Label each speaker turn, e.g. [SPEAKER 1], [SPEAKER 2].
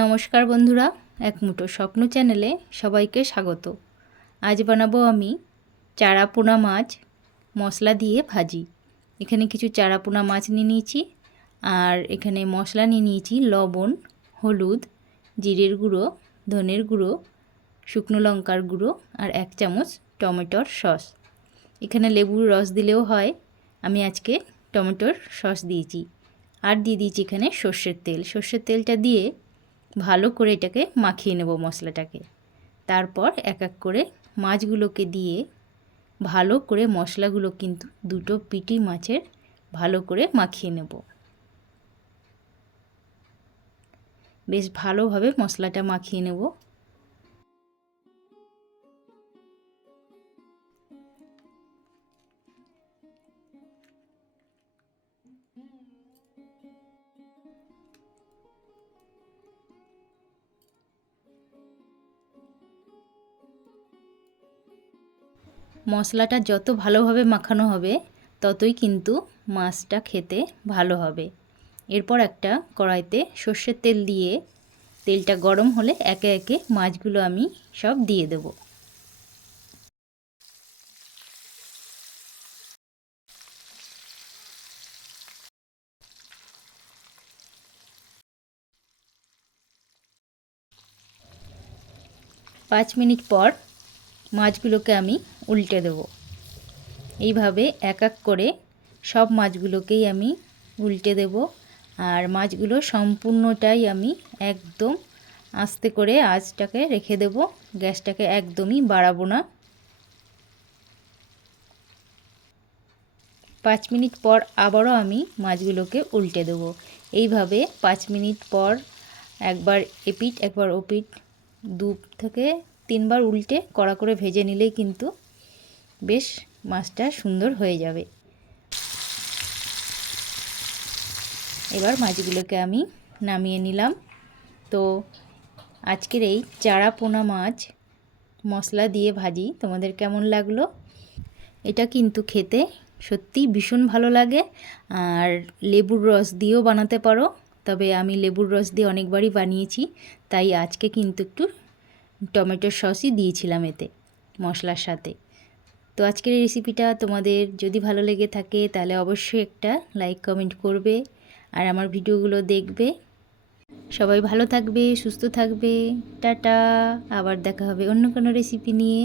[SPEAKER 1] নমস্কার বন্ধুরা এক মুঠো স্বপ্ন চ্যানেলে সবাইকে স্বাগত। আজ বানাবো আমি চারাপোনা মাছ, মশলা দিয়ে ভাজি। এখানে কিছু চারাপোনা মাছ নিয়ে নিয়েছি, আর এখানে মশলা নিয়ে নিয়েছি লবণ, হলুদ, জিরের গুঁড়ো, ধনের গুঁড়ো, শুকনো লঙ্কার গুঁড়ো, আর এক চামচ টমেটোর সস। এখানে লেবুর রস দিলেও হয়, আমি আজকে টমেটোর সস দিয়েছি। আর দিয়ে দিয়েছি এখানে সর্ষের তেল। সর্ষের তেলটা দিয়ে ভালো করে এটাকে মাখিয়ে নেব মশলাটাকে। তারপর এক এক করে মাছগুলোকে দিয়ে ভালো করে মশলাগুলো কিন্তু দুটো পিটি মাছের ভালো করে মাখিয়ে নেব। বেশ ভালোভাবে মশলাটা মাখিয়ে নেব। মশলাটা যত ভালোভাবে মাখানো হবে, ততই কিন্তু মাছটা খেতে ভালো হবে। এরপর একটা কড়াইতে সর্ষের তেল দিয়ে, তেলটা গরম হলে একে একে মাছগুলো আমি সব দিয়ে দেব। পাঁচ মিনিট পর মাছগুলোকে আমি উল্টে দেব। এইভাবে এক এক করে সব মাছগুলোকেই আমি উল্টে দেব আর মাছগুলো সম্পূর্ণটাই আমি একদম আস্তে করে আঁচটাকে রেখে দেব। গ্যাসটাকে একদমই বাড়াবো না। পাঁচ মিনিট পর আবারও আমি মাছগুলোকে উল্টে দেব। এইভাবে পাঁচ মিনিট পর একবার এপিট একবার ওপিট দু থেকে তিনবার উল্টে কড়া করে ভেজে নিলেই কিন্তু বেশ মাছটা সুন্দর হয়ে যাবে। এবার মাছগুলোকে আমি নামিয়ে নিলাম। তো আজকের এই চারা পোনা মাছ মশলা দিয়ে ভাজি, তোমাদের কেমন লাগল? এটা কিন্তু খেতে সত্যি ভীষণ ভালো লাগে। আর লেবুর রস দিয়েও বানাতে পারো, তবে আমি লেবুর রস দিয়ে অনেকবারই বানিয়েছি, তাই আজকে কিন্তু একটু টমেটোর সসই দিয়েছিলাম এতে মশলার সাথে। তো আজকের এই রেসিপিটা তোমাদের যদি ভালো লেগে থাকে, তাহলে অবশ্যই একটা লাইক কমেন্ট করবে আর আমার ভিডিওগুলো দেখবে। সবাই ভালো থাকবে, সুস্থ থাকবে। টাটা! আবার দেখা হবে অন্য কোনো রেসিপি নিয়ে।